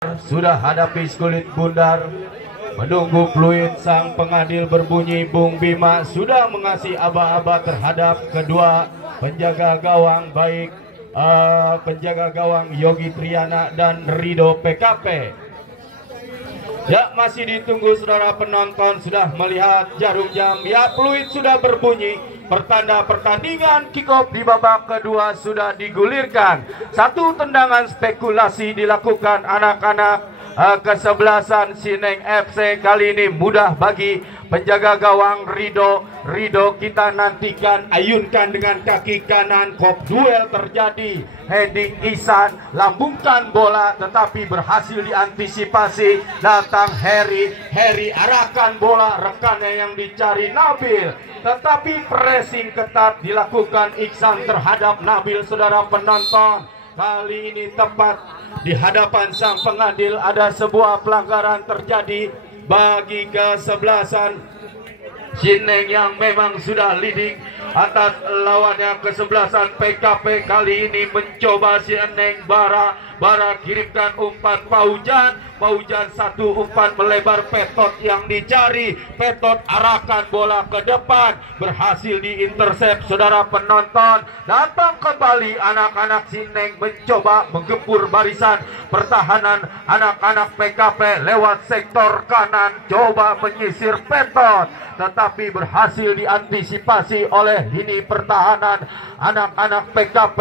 Sudah hadapi kulit bundar, menunggu fluid sang pengadil berbunyi. Bung Bima sudah mengasih aba-aba terhadap kedua penjaga gawang, baik penjaga gawang Yogi Triana dan Rido PKP. Ya, masih ditunggu saudara penonton. Sudah melihat jarum jam, ya fluid sudah berbunyi, pertanda pertandingan kick off di babak kedua sudah digulirkan. Satu tendangan spekulasi dilakukan anak-anak kesebelasan Sineng FC. Kali ini mudah bagi penjaga gawang Rido kita nantikan, ayunkan dengan kaki kanan, kop duel terjadi, heading Ihsan, lambungkan bola tetapi berhasil diantisipasi. Datang Harry arahkan bola, rekannya yang dicari Nabil, tetapi pressing ketat dilakukan Ihsan terhadap Nabil. Saudara penonton, kali ini tepat di hadapan sang pengadil ada sebuah pelanggaran terjadi bagi kesebelasan Sineng yang memang sudah leading atas lawannya. Kesebelasan PKP kali ini mencoba Sineng Bara kirimkan umpan Paujan satu umpan melebar, Petot yang dicari, Petot arahkan bola ke depan, berhasil diintersep. Saudara penonton, datang kembali anak-anak Sineng mencoba menggempur barisan pertahanan anak-anak PKP lewat sektor kanan, coba menyisir Petot tetapi berhasil diantisipasi oleh lini pertahanan anak-anak PKP.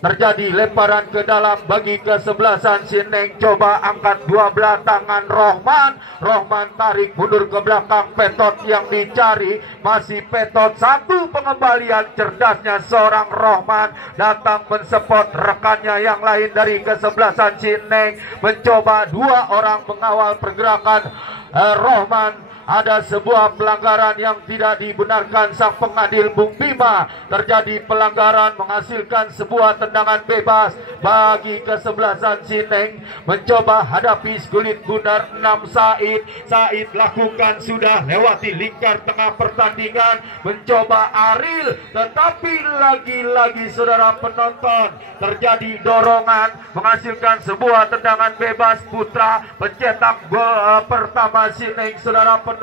Terjadi lemparan ke dalam bagi kesebelasan Sineng, coba angkat dua belah tangan Rohman tarik mundur ke belakang, Petot yang dicari, masih Petot. Satu pengembalian cerdasnya seorang Rohman, datang mensupport rekannya yang lain dari kesebelasan Sineng, mencoba dua orang mengawal pergerakan Rohman. Ada sebuah pelanggaran yang tidak dibenarkan sang pengadil Bung Bima. Terjadi pelanggaran menghasilkan sebuah tendangan bebas bagi kesebelasan Sineng. Mencoba hadapi kulit bundar 6 Said lakukan, sudah lewati lingkar tengah pertandingan. Mencoba Aril, tetapi lagi-lagi saudara penonton terjadi dorongan menghasilkan sebuah tendangan bebas. Putra pencetak gol pertama Sineng. Saudara penonton,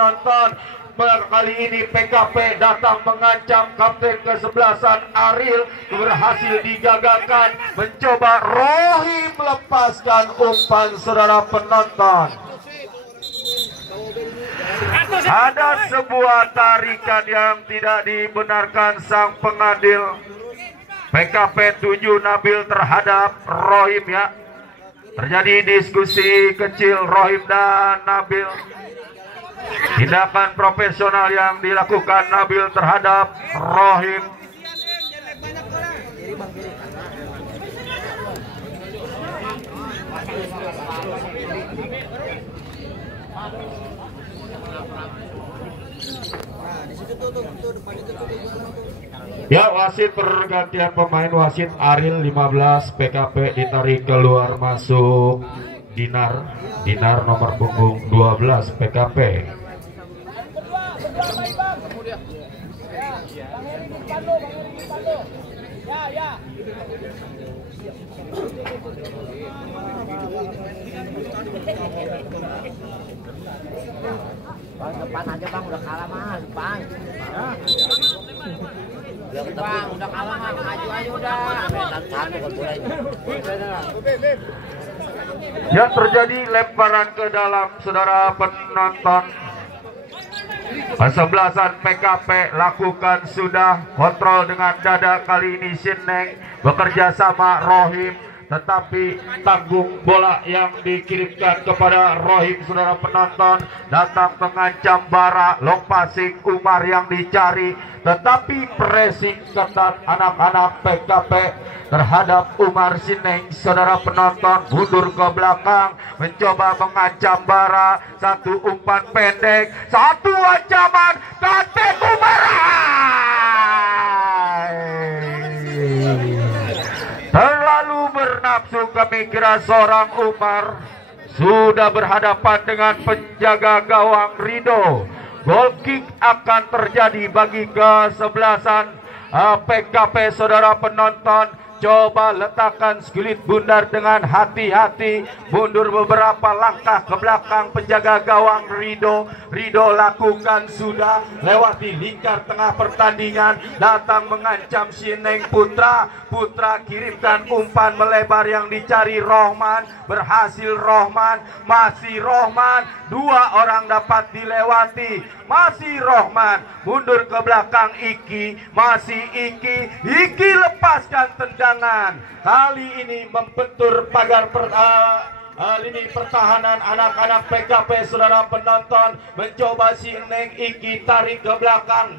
kali ini PKP datang mengancam kapten kesebelasan Aril, berhasil digagalkan. Mencoba Rohim melepaskan umpan. Saudara penonton, ada sebuah tarikan yang tidak dibenarkan sang pengadil PKP 7 Nabil terhadap Rohim. Ya, terjadi diskusi kecil Rohim dan Nabil. Tindakan profesional yang dilakukan Nabil terhadap Rohim. Ya, wasit pergantian pemain. Wasit Aril 15, PKP ditarik keluar, masuk Dinar nomor punggung 12 PKP. Bang, depan aja bang, udah kalah mah depan. Bang, udah kalah mah, maju aja udah. Ya, terjadi lemparan ke dalam. Saudara penonton, kesebelasan PKP lakukan, sudah kontrol dengan dada. Kali ini Sineng bekerja sama Rohim, tetapi tanggung bola yang dikirimkan kepada Rohim. Saudara penonton, datang mengancam Bara, long passing Umar yang dicari, tetapi pressing ketat anak-anak PKP terhadap Umar Sineng. Saudara penonton, mundur ke belakang, mencoba mengancam Bara. Satu umpan pendek, satu ancaman, Kapten Umar terlalu bernafsu. Kami kira seorang Umar sudah berhadapan dengan penjaga gawang Rido. Goal kick akan terjadi bagi kesebelasan PKP. Saudara penonton, Coba letakkan skulit bundar dengan hati-hati. Mundur beberapa langkah ke belakang penjaga gawang Rido. Rido lakukan sudah lewati lingkar tengah pertandingan. Datang mengancam si Neng Putra. Putra kirimkan umpan melebar yang dicari Rohman. Berhasil Rohman. Masih Rohman. Dua orang dapat dilewati. Masih Rohman. Mundur ke belakang Iki. Masih Iki. Iki lepaskan tendangan. Kali ini membentur pagar lini pertahanan anak-anak PKP. Saudara penonton, mencoba si Neng Iki tarik ke belakang.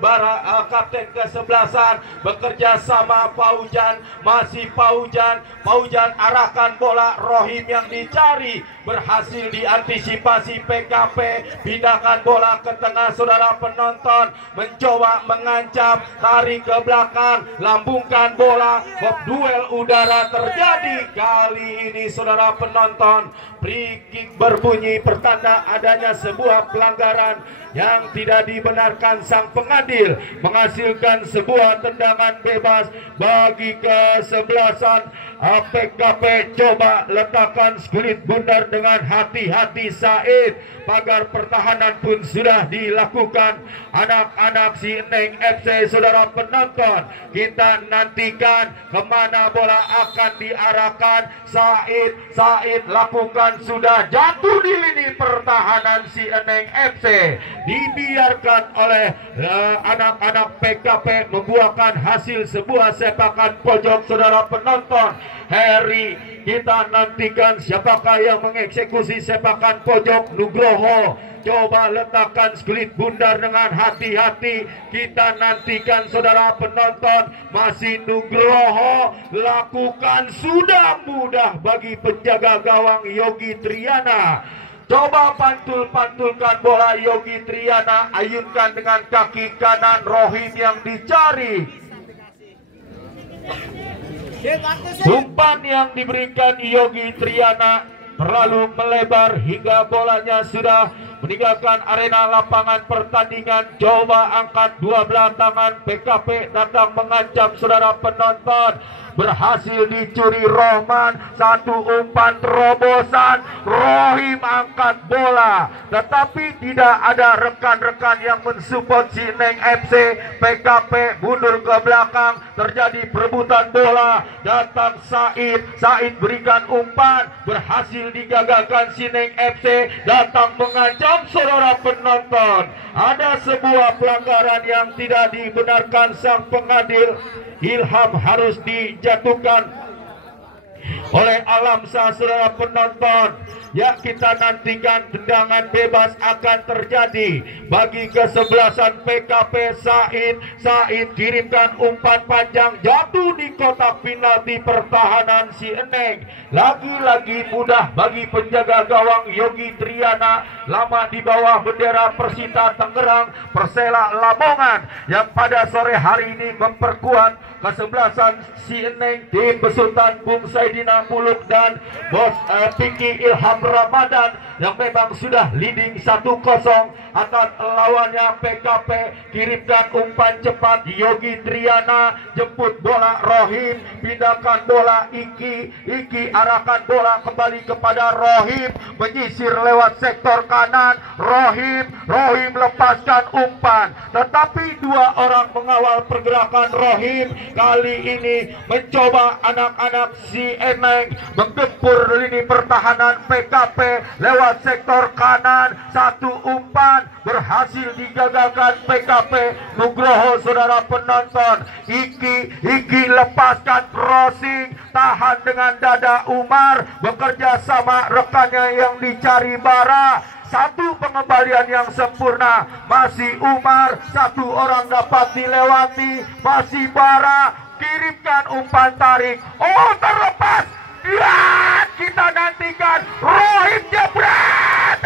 Kapten kesebelasan bekerja sama Paujan. Masih Paujan. Paujan arahkan bola. Rohim yang dicari berhasil diantisipasi PKP. Pindahkan bola ke tengah. Saudara penonton, mencoba mengancam, tarik ke belakang, lambungkan bola. Duel udara terjadi kali ini. Saudara penonton, free kick berbunyi pertanda adanya sebuah pelanggaran yang tidak dibenarkan. Sang pengadil menghasilkan sebuah tendangan bebas bagi kesebelasan PKP. Coba letakkan skulit bundar dengan hati-hati Said. Pagar pertahanan pun sudah dilakukan anak-anak si Neng FC. Saudara penonton, kita nantikan kemana bola akan diarahkan. Said lakukan sudah, jatuh di lini pertahanan si Neng FC. Dibiarkan oleh anak-anak PKP membuahkan hasil sebuah sepakan pojok. Saudara penonton, Harry, kita nantikan siapakah yang mengeksekusi sepakan pojok. Nugroho, coba letakkan skulit bundar dengan hati-hati. Kita nantikan saudara penonton. Masih Nugroho, lakukan sudah mudah bagi penjaga gawang Yogi Triana. Coba pantul-pantulkan bola Yogi Triana, ayunkan dengan kaki kanan. Rohim yang dicari. Umpan yang diberikan Yogi Triana terlalu melebar hingga bolanya sudah meninggalkan arena lapangan pertandingan. Coba angkat dua belah tangan. PKP datang mengancam saudara penonton. Berhasil dicuri Rohman. Satu umpan terobosan. Rohim angkat bola, tetapi tidak ada rekan-rekan yang mensupport si Neng FC. PKP mundur ke belakang. Terjadi perebutan bola. Datang Said. Said berikan umpan. Berhasil digagalkan si Neng FC. Datang mengancam saudara penonton. Ada sebuah pelanggaran yang tidak dibenarkan. Sang pengadil ilham harus dijatuhkan oleh Alamsa. Saudara penonton, yang kita nantikan tendangan bebas akan terjadi bagi kesebelasan PKP. Said kirimkan umpan panjang, jatuh di kotak penalti pertahanan si Eneng. Lagi-lagi mudah bagi penjaga gawang Yogi Triana. Lama di bawah bendera Persita Tangerang, Persela Lamongan, yang pada sore hari ini memperkuat kesebelasan si Eneng. Tim besutan Bung Saidina Muluk dan Bos Piki Ilham Ramadan yang memang sudah leading 1-0 atas lawannya PKP. Kirimkan umpan cepat Yogi Triana, jemput bola Rohim, pindahkan bola Iki arahkan bola kembali kepada Rohim, menyisir lewat sektor kanan. Rohim lepaskan umpan, tetapi dua orang mengawal pergerakan Rohim. Kali ini mencoba anak-anak si Eneng menggempur lini pertahanan PKP lewat sektor kanan. Satu umpan berhasil digagalkan PKP. Nugroho saudara penonton. Iki lepaskan crossing, tahan dengan dada Umar, bekerja sama rekannya yang dicari Bara. Satu pengembalian yang sempurna. Masih Umar, satu orang dapat dilewati. Masih Bara, kirimkan umpan tarik. Oh, terlepas. Ya, kita nantikan Rohim jebret.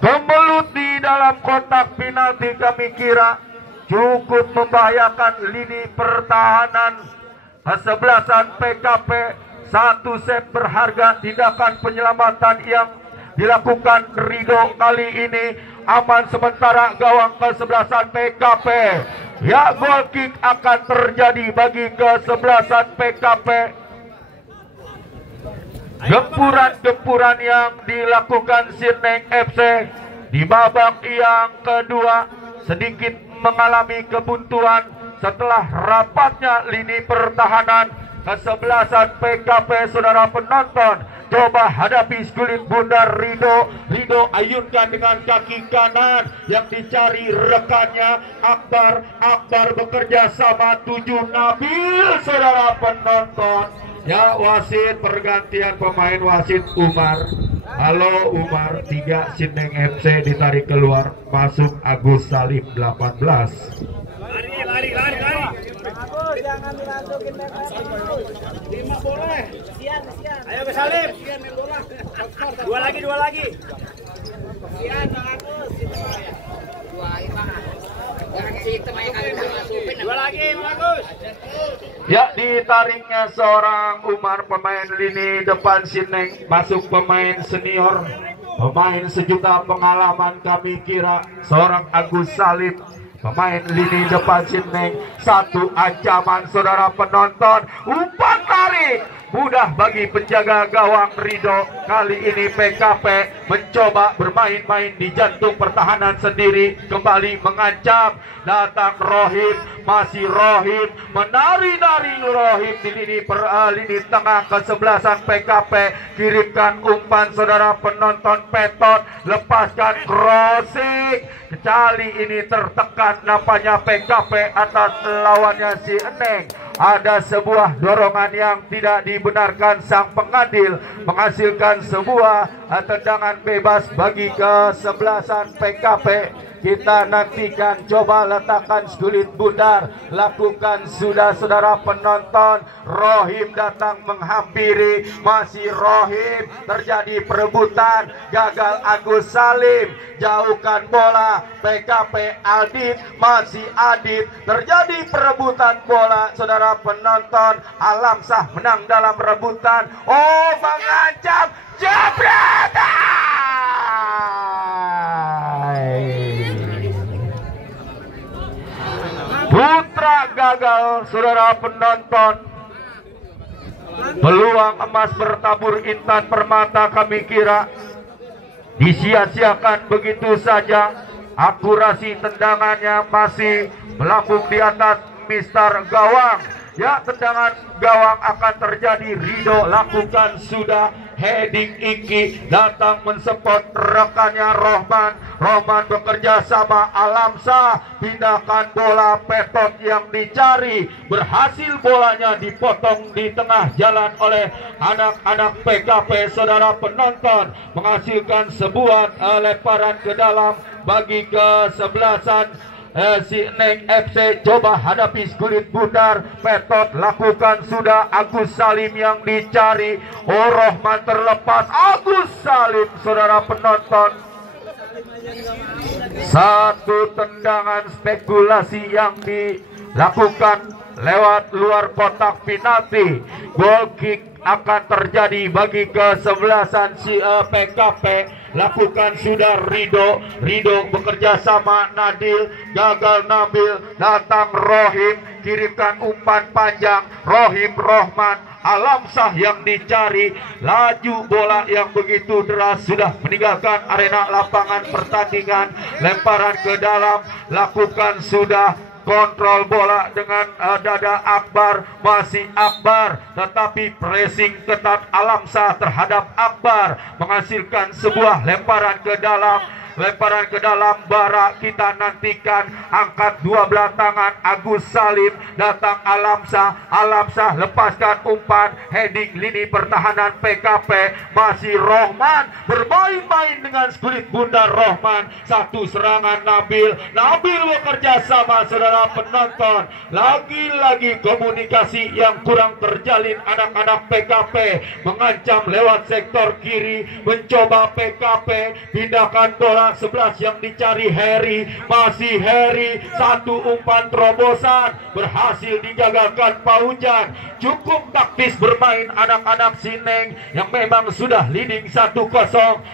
Kemelut di dalam kotak penalti. Kami kira cukup membahayakan lini pertahanan kesebelasan PKP. Satu set berharga. Tindakan penyelamatan yang dilakukan Rido kali ini aman sementara gawang kesebelasan PKP. Ya, goal kick akan terjadi bagi kesebelasan PKP. Gempuran-gempuran yang dilakukan Sineng FC di babak yang kedua sedikit mengalami kebuntuan setelah rapatnya lini pertahanan. Kesebelasan PKP, saudara penonton, coba hadapi kulit bundar Rido. Rido ayunkan dengan kaki kanan yang dicari rekannya Akbar. Akbar bekerja sama 7 Nabil, saudara penonton. Ya, wasit pergantian pemain, wasit Umar. Halo Umar, 3 Sineng FC ditarik keluar, masuk Agus Salim 18. Lari. Jangan dirasukin lima boleh. Sian. Ayo ke Salim. Dua lagi. Sian, bagus. Dua lagi, bagus. Ya, ditariknya seorang Umar, pemain lini depan Sineng, masuk pemain senior, pemain sejuta pengalaman kami kira, seorang Agus Salim, pemain lini depan Sineng. Satu ancaman, saudara penonton, umpan tarik mudah bagi penjaga gawang Rido. Kali ini PKP mencoba bermain-main di jantung pertahanan sendiri, kembali mengancam. Datang Rohim, masih Rohim, menari-nari Rohim di lini tengah kesebelasan PKP. Kirimkan umpan, saudara penonton, Petot, lepaskan crossing. Kali ini tertekan nampaknya PKP atas lawannya si Eneng. Ada sebuah dorongan yang tidak dibenarkan sang pengadil, menghasilkan sebuah tendangan bebas bagi kesebelasan PKP. Kita nantikan, coba letakkan kulit bundar, lakukan sudah, saudara penonton. Rohim datang menghampiri, masih Rohim, terjadi perebutan, gagal Agus Salim, jauhkan bola PKP. Adit, masih Adit, terjadi perebutan bola, saudara penonton. Alamsah menang dalam rebutan. Oh, mengancam, jebret. Putra gagal, saudara penonton. Peluang emas bertabur intan permata kami kira disia-siakan begitu saja. Akurasi tendangannya masih melambung di atas Mister Gawang. Ya, tendangan gawang akan terjadi. Rido lakukan sudah, heading Iki, datang mensupport rekannya Rohman. Rohman bekerja sama Alamsah, pindahkan bola. Petot yang dicari, berhasil bolanya dipotong di tengah jalan oleh anak-anak PKP, saudara penonton, menghasilkan sebuah lemparan ke dalam bagi kesebelasan Sineng FC. Coba hadapi kulit bundar. Petot lakukan sudah, Agus Salim yang dicari. Oh, Rohman terlepas, Agus Salim, saudara penonton. Satu tendangan spekulasi yang dilakukan lewat luar kotak penalti. Goal kick akan terjadi bagi kesebelasan PKP. Lakukan sudah Rido. Rido bekerja sama Nadil, gagal Nabil, datang Rohim, kirimkan umpan panjang. Rohim, Rohman, Alamsah yang dicari. Laju bola yang begitu deras sudah meninggalkan arena lapangan pertandingan. Lemparan ke dalam, lakukan sudah, kontrol bola dengan dada Akbar, masih Akbar, tetapi pressing ketat Alamsah terhadap Akbar, menghasilkan sebuah lemparan ke dalam. Lemparan ke dalam bara, kita nantikan. Angkat dua belah tangan Agus Salim, datang Alamsah. Alamsah lepaskan umpan, heading lini pertahanan PKP. Masih Rohman, bermain-main dengan kulit bundar Rohman. Satu serangan Nabil. Nabil bekerja sama, saudara penonton. Lagi-lagi komunikasi yang kurang terjalin anak-anak PKP. Mengancam lewat sektor kiri, mencoba PKP pindahkan bola nomor 11 yang dicari Heri, masih Heri, satu umpan terobosan berhasil digagakan Paujan. Cukup taktis bermain anak-anak Sineng yang memang sudah leading 1-0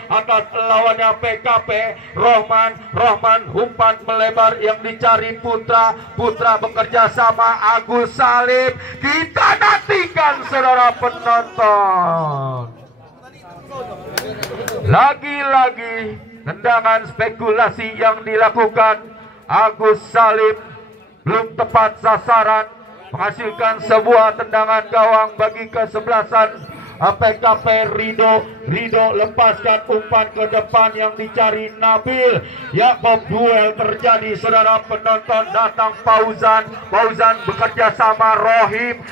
atas lawannya PKP. Rohman umpan melebar yang dicari Putra bekerja sama Agus Salim. Kita nantikan saudara penonton. Lagi-lagi tendangan spekulasi yang dilakukan Agus Salim belum tepat sasaran, menghasilkan sebuah tendangan gawang bagi kesebelasan PKP. Rido lepaskan umpan ke depan yang dicari Nabil Yakob. Duel terjadi saudara penonton. Datang Fauzan bekerja sama Rohim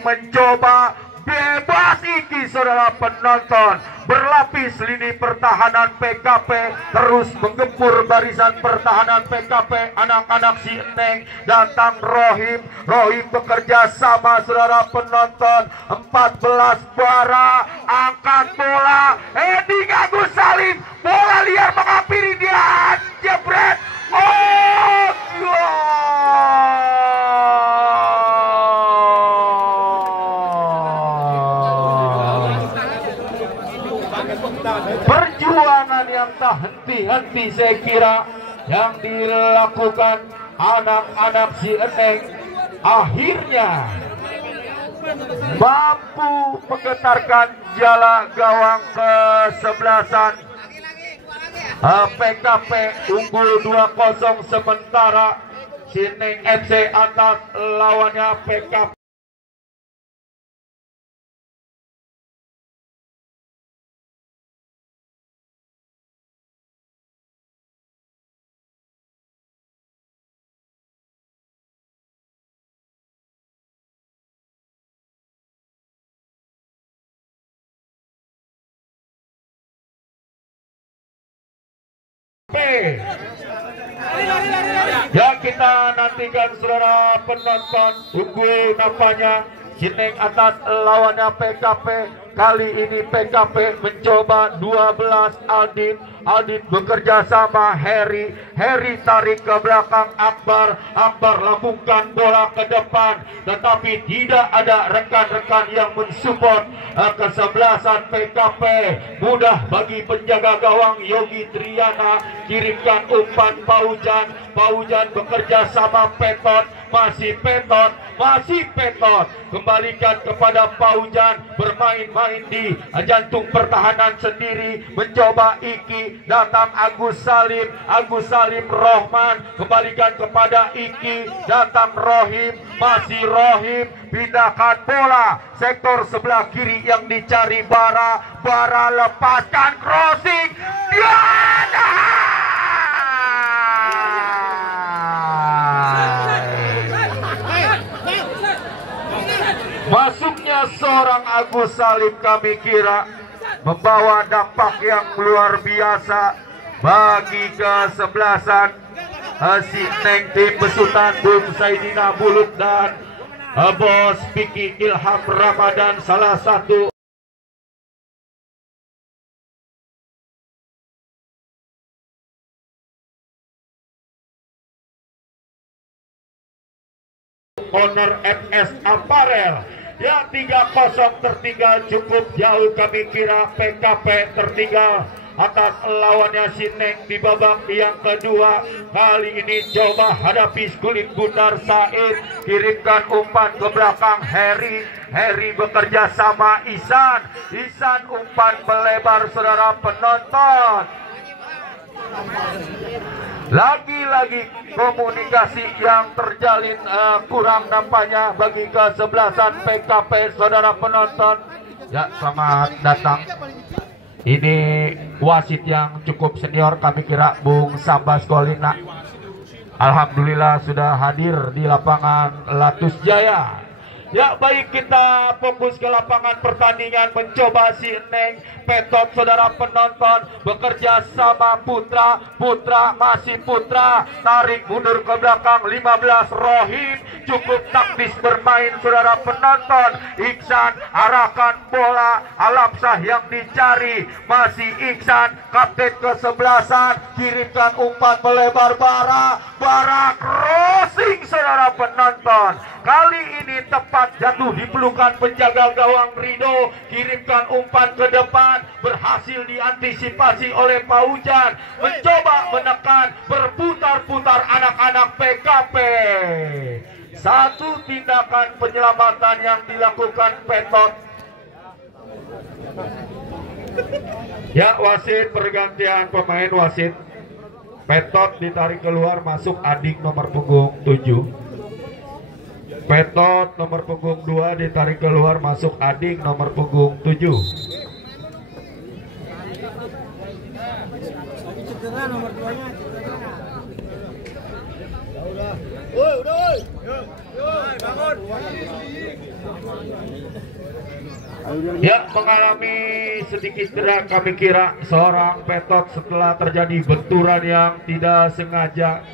mencoba bebas iki saudara penonton. Berlapis lini pertahanan PKP terus menggempur barisan pertahanan PKP anak-anak Sineng. Datang Rohim bekerja sama saudara penonton. 14 Bara angkat bola, heading Agus Salim, bola liar menghampiri dia, jebret, oh perjuangan yang tak henti-henti saya kira yang dilakukan anak-anak Sineng akhirnya mampu menggetarkan jala gawang kesebelasan PKP. Unggul 2-0 sementara Sineng FC atas lawannya PKP. Ya, kita nantikan saudara penonton. Unggul nampaknya Sineng atas lawannya PKP. Kali ini PKP mencoba 12 Aldin bekerja sama Heri tarik ke belakang Akbar lambungkan bola ke depan, tetapi tidak ada rekan-rekan yang mensupport kesebelasan PKP. Mudah bagi penjaga gawang Yogi Triana, kirimkan umpan Paujan bekerja sama Petot, masih Petot kembalikan kepada Paujan, bermain-main di jantung pertahanan sendiri, mencoba Iki. Datang Agus Salim Rohman kembalikan kepada Iki. Datang Rohim, masih Rohim, pindahkan bola sektor sebelah kiri yang dicari Bara lepaskan crossing, masuknya seorang Agus Salim kami kira membawa dampak yang luar biasa bagi kesebelasan Sineng. Tim besutan Bung Saidina Bulut dan Bos Piki Ilham Ramadan, salah satu owner MS Apparel. Ya, 3-0 tertinggal, cukup jauh kami kira PKP tertinggal atas lawannya Sineng di babak yang kedua. Kali ini coba hadapi kulit bundar Said, kirimkan umpan ke belakang Heri bekerja sama Isan umpan melebar saudara penonton. Lagi-lagi komunikasi yang terjalin kurang nampaknya bagi kesebelasan PKP saudara penonton. Ya, selamat datang. Ini wasit yang cukup senior kami kira, Bung Sambas Golina. Alhamdulillah sudah hadir di lapangan Latus Jaya. Ya baik, kita fokus ke lapangan pertandingan, mencoba si Neng Petot. Saudara penonton, bekerja sama Putra. Putra masih Putra, tarik mundur ke belakang 15 Rohim, cukup taktis bermain. Saudara penonton, Iksan arahkan bola, Alamsah yang dicari, masih Iksan, kapten kesebelasan, kirimkan umpan melebar. Bara crossing. Saudara penonton, kali ini tepat jatuh di pelukan penjaga gawang Rido, kirimkan umpan ke depan, berhasil diantisipasi oleh Paujan, mencoba menekan, berputar-putar anak-anak PKP. Satu tindakan penyelamatan yang dilakukan Petot. Ya, wasit pergantian pemain wasit. Petot ditarik keluar, masuk Adik nomor punggung 7. Petot nomor punggung 2 ditarik keluar, masuk Adik nomor punggung 7. Cedera nomor 2-nya, cedera. Udah. Bangun. Ya, mengalami sedikit cedera kami kira seorang Petot setelah terjadi benturan yang tidak sengaja.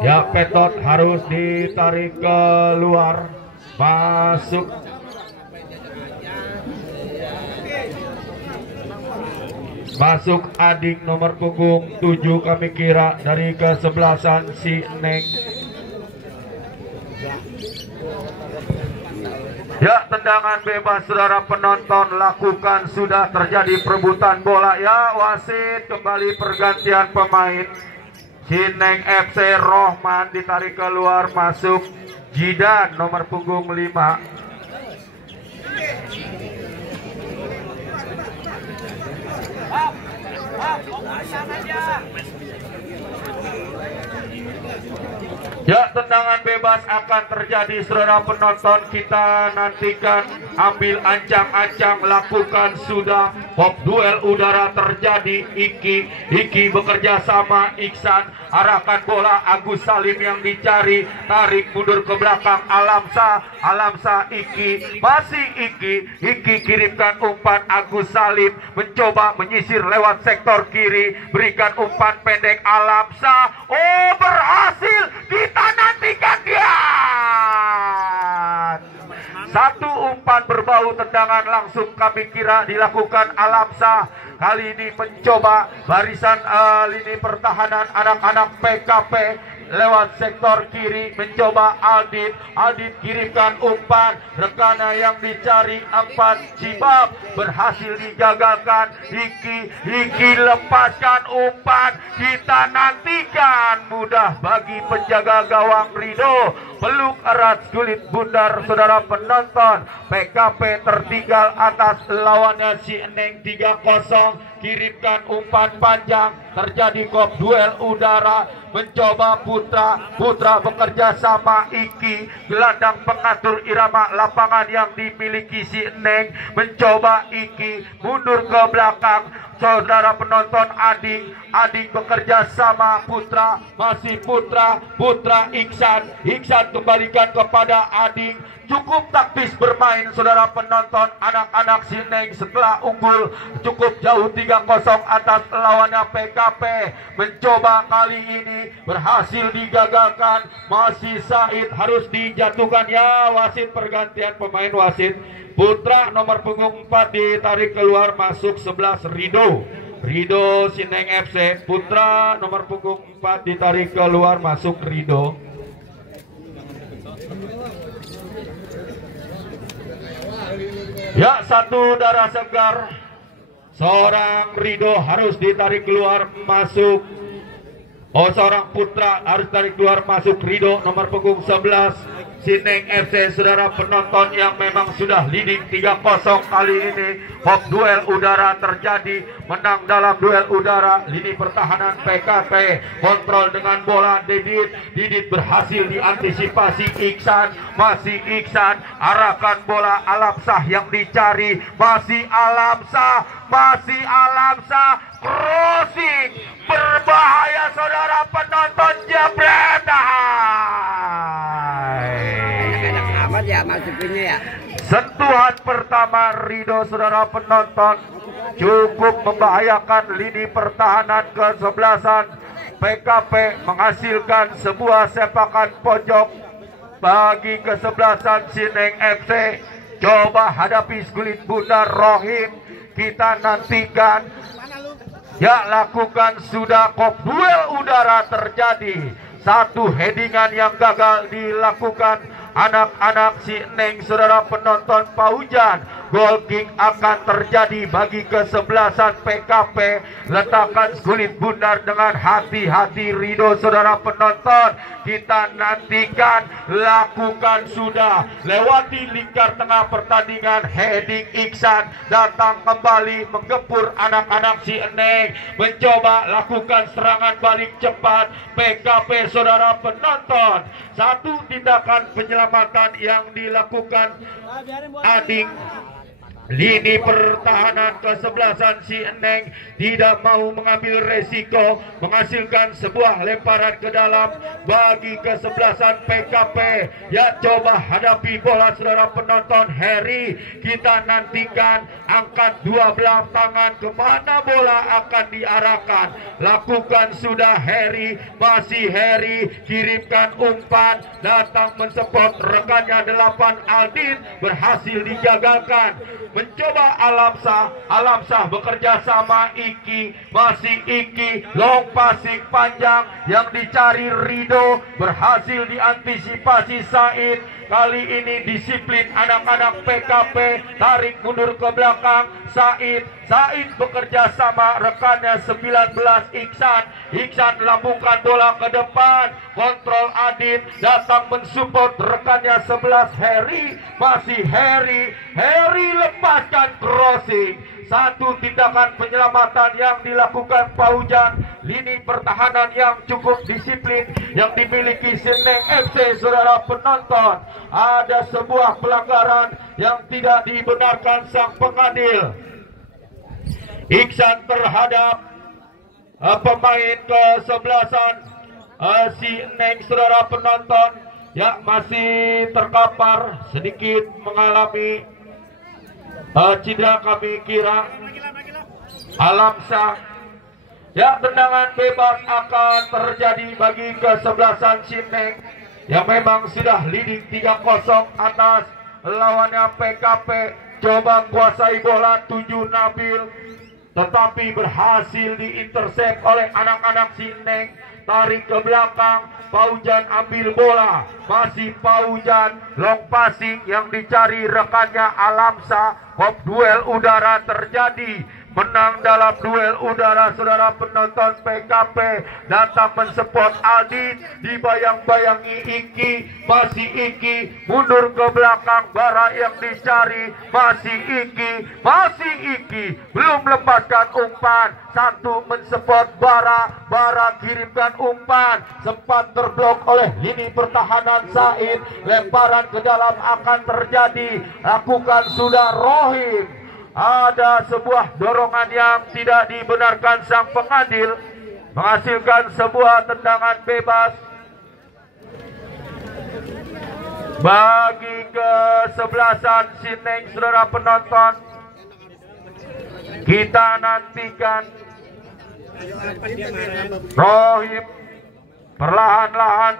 Ya, Petot harus ditarik keluar, masuk Adik nomor punggung 7 kami kira dari kesebelasan si Neng. Ya, tendangan bebas saudara penonton lakukan, sudah terjadi perebutan bola. Ya, wasit kembali pergantian pemain. Sineng FC Rohman ditarik keluar, masuk Jidan nomor punggung 5. Ya, tendangan bebas akan terjadi saudara penonton. Kita nantikan, ambil ancang-ancang, lakukan sudah. Pop duel udara terjadi. Iki bekerja sama Iksan, arahkan bola, Agus Salim yang dicari, tarik mundur ke belakang Alamsah Iki, masih Iki kirimkan umpan, Agus Salim mencoba menyisir lewat sektor kiri, berikan umpan pendek Alamsah. Oh, berhasil, kita nantikan dia. Satu umpan berbau tendangan langsung kami kira dilakukan Alamsah. Kali ini mencoba barisan lini pertahanan anak-anak PKP lewat sektor kiri, mencoba Aldit kirimkan umpan, rekannya yang dicari Empat Cibab, berhasil digagalkan. Iki lepaskan umpan, kita nantikan, mudah bagi penjaga gawang Rido, peluk erat kulit bundar saudara penonton. PKP tertinggal atas lawannya si Eneng 3-0, kirimkan umpan panjang, terjadi kop duel udara, mencoba Putra bekerja sama Iki, gelandang pengatur irama lapangan yang dimiliki si Neng, mencoba Iki mundur ke belakang. Saudara penonton, Adik bekerja sama Putra, masih Putra Iksan kembalikan kepada Adik. Cukup taktis bermain saudara penonton, anak-anak Sineng setelah unggul cukup jauh 3-0 atas lawannya PKP. Mencoba kali ini berhasil digagalkan, masih Said harus dijatuhkan. Ya, wasit pergantian pemain wasit. Putra nomor punggung 4 ditarik keluar, masuk 11 Rido Sineng FC. Putra nomor punggung 4 ditarik keluar, masuk Rido. Ya, satu darah segar, seorang Rido harus ditarik keluar, masuk. Seorang Putra harus tarik keluar, masuk Rido nomor punggung 11 Sineng FC. Saudara penonton yang memang sudah leading 3-0 kali ini. Hop duel udara terjadi, menang dalam duel udara. Lini pertahanan PKP kontrol dengan bola. Didit berhasil diantisipasi Iksan, masih Iksan arahkan bola, Alamsah yang dicari, masih Alamsah crossing, berbahaya saudara penonton, jebret. Enak amat ya, masuk ya. Sentuhan pertama Rido, saudara penonton, cukup membahayakan lini pertahanan kesebelasan PKP, menghasilkan sebuah sepakan pojok bagi kesebelasan Sineng FC. Coba hadapi Skulit Bundar Rohim, kita nantikan. Ya, lakukan sudah kop duel udara terjadi. Satu headingan yang gagal dilakukan anak-anak Sineng, saudara penonton Paujan. Goal kick akan terjadi bagi kesebelasan PKP. Letakkan Skulit Bundar dengan hati-hati Rido, saudara penonton. Kita nantikan, lakukan sudah. Lewati lingkar tengah pertandingan, heading Iksan datang kembali menggepur anak-anak Sineng. Mencoba lakukan serangan balik cepat PKP, saudara penonton. Satu tindakan penyelamatan yang dilakukan Ading. Lini pertahanan kesebelasan Sineng tidak mau mengambil resiko, menghasilkan sebuah lemparan ke dalam bagi kesebelasan PKP. Ya, coba hadapi bola, saudara penonton. Harry, kita nantikan, angkat dua belah tangan, kemana bola akan diarahkan. Lakukan sudah Harry, masih Harry, kirimkan umpan, datang mensupport rekannya 8 Aldin, berhasil digagalkan. Mencoba Alamsah bekerja sama Iki, masih Iki, long passing panjang yang dicari Rido, berhasil diantisipasi Said. Kali ini disiplin anak-anak PKP, tarik mundur ke belakang Said bekerja sama rekannya 19 Iksan lambungkan bola ke depan, kontrol Adit, datang mensupport rekannya 11 Harry, masih Harry lepaskan crossing. Satu tindakan penyelamatan yang dilakukan Paujan. Lini pertahanan yang cukup disiplin yang dimiliki Sineng FC, saudara penonton. Ada sebuah pelanggaran yang tidak dibenarkan sang pengadil. Iksan terhadap pemain kesebelasan Sineng, saudara penonton, ya masih terkapar, sedikit mengalami cedera kami kira. Alamsah, ya, tendangan bebas akan terjadi bagi kesebelasan Sineng yang memang sudah leading 3-0 atas lawannya PKP. Coba kuasai bola, 7 Nabil, tetapi berhasil diintersep oleh anak-anak Sineng. Tarik ke belakang, Paujan ambil bola, masih Paujan, long passing yang dicari rekannya Alamsah. Kop duel udara terjadi, menang dalam duel udara, saudara penonton PKP. Datang mensupport Aldi, dibayang-bayangi Iki, masih Iki, mundur ke belakang, Bara yang dicari, masih Iki, belum lepaskan umpan. Satu mensupport Bara kirimkan umpan, sempat terblok oleh lini pertahanan Said. Lemparan ke dalam akan terjadi, lakukan sudah Rohim. Ada sebuah dorongan yang tidak dibenarkan sang pengadil, menghasilkan sebuah tendangan bebas bagi kesebelasan Sineng, saudara penonton. Kita nantikan Rohim perlahan-lahan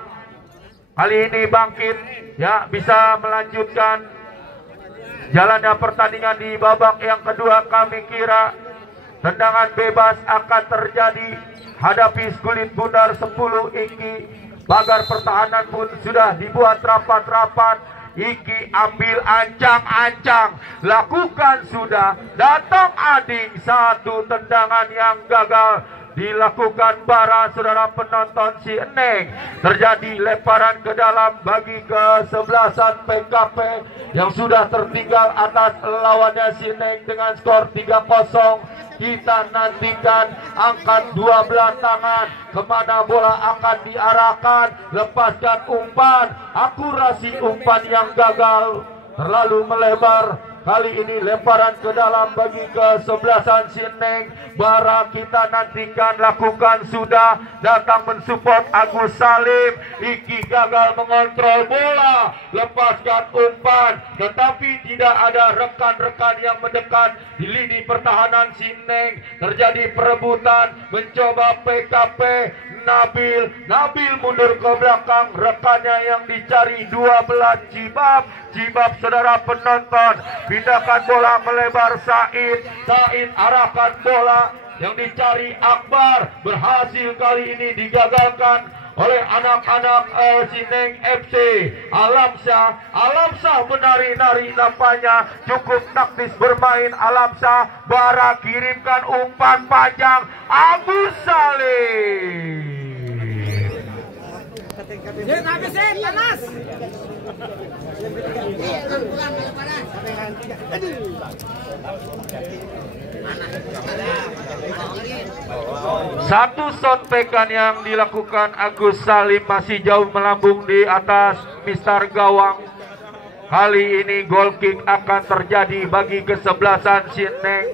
kali ini bangkit, ya, bisa melanjutkan jalannya pertandingan di babak yang kedua. Kami kira tendangan bebas akan terjadi hadapi Skulit Bundar 10 Iki. Pagar pertahanan pun sudah dibuat rapat-rapat. Iki ambil ancang-ancang, lakukan sudah, datang Ading, satu tendangan yang gagal dilakukan Bara, saudara penonton Sineng. Terjadi lemparan ke dalam bagi kesebelasan PKP yang sudah tertinggal atas lawannya Sineng dengan skor 3-0. Kita nantikan, angkat dua belah tangan, kemana bola akan diarahkan, lepaskan umpan, akurasi umpan yang gagal, terlalu melebar, Kali ini lemparan ke dalam bagi kesebelasan si Neng. Bara kita nantikan, lakukan sudah. Datang mensupport Agus Salim. Iki gagal mengontrol bola, lepaskan umpan, tetapi tidak ada rekan-rekan yang mendekat di lini pertahanan si Neng. Terjadi perebutan, mencoba PKP. Nabil mundur ke belakang, rekannya yang dicari 12 Jibab saudara penonton. Pindahkan bola melebar Said arahkan bola yang dicari Akbar, berhasil kali ini digagalkan oleh anak-anak Sineng FC. Alamsyah menari-nari nampaknya cukup taktis bermain. Alamsyah, Bara kirimkan umpan panjang, Agus Salim. Panas. Satu shot pekan yang dilakukan Agus Salim masih jauh melambung di atas Mister Gawang. Kali ini goal kick akan terjadi bagi kesebelasan Sineng.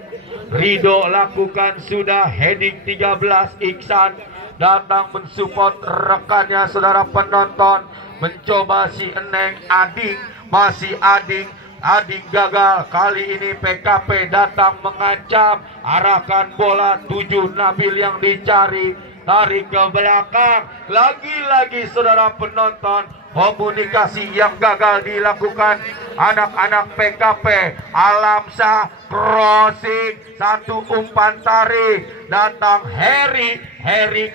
Rido lakukan sudah, heading 13. Iksan datang mensupport rekannya saudara penonton. Mencoba si Eneng, Ading gagal. Kali ini PKP datang mengancam, arahkan bola 7 Nabil yang dicari, tarik ke belakang. Lagi-lagi saudara penonton, komunikasi yang gagal dilakukan anak-anak PKP. Alamsyah crossing, satu umpan tarik, datang Heri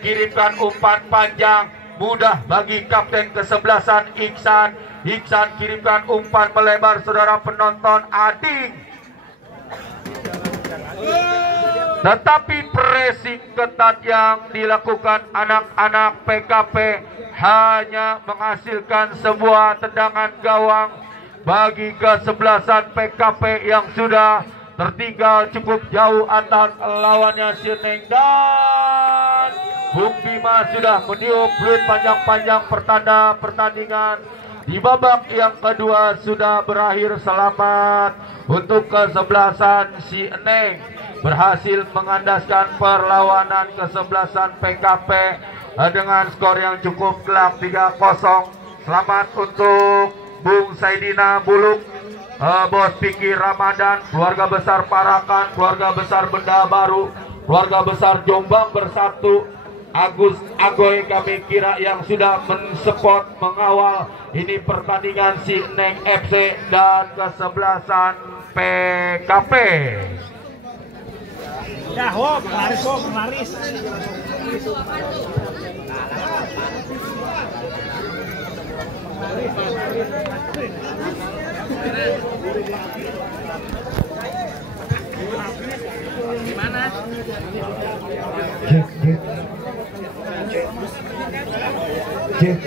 kirimkan umpan panjang, mudah bagi kapten kesebelasan Iksan kirimkan umpan melebar saudara penonton Ading. Tetapi pressing ketat yang dilakukan anak-anak PKP hanya menghasilkan sebuah tendangan gawang bagi kesebelasan PKP yang sudah tertinggal cukup jauh atas lawannya Sineng. Dan Bung Bima sudah meniup peluit panjang-panjang pertanda pertandingan di babak yang kedua sudah berakhir. Selamat untuk kesebelasan Sineng, berhasil mengandaskan perlawanan kesebelasan PKP dengan skor yang cukup telak 3-0. Selamat untuk Bung Saidina Buluk, Bos Piki Ramadan, keluarga besar Parakan, keluarga besar Benda Baru, keluarga besar Jombang Bersatu, Agus Agoy kami kira yang sudah mensupport mengawal ini pertandingan Sineng FC dan kesebelasan PKP. Ya, penglaris. Gimana? Cek.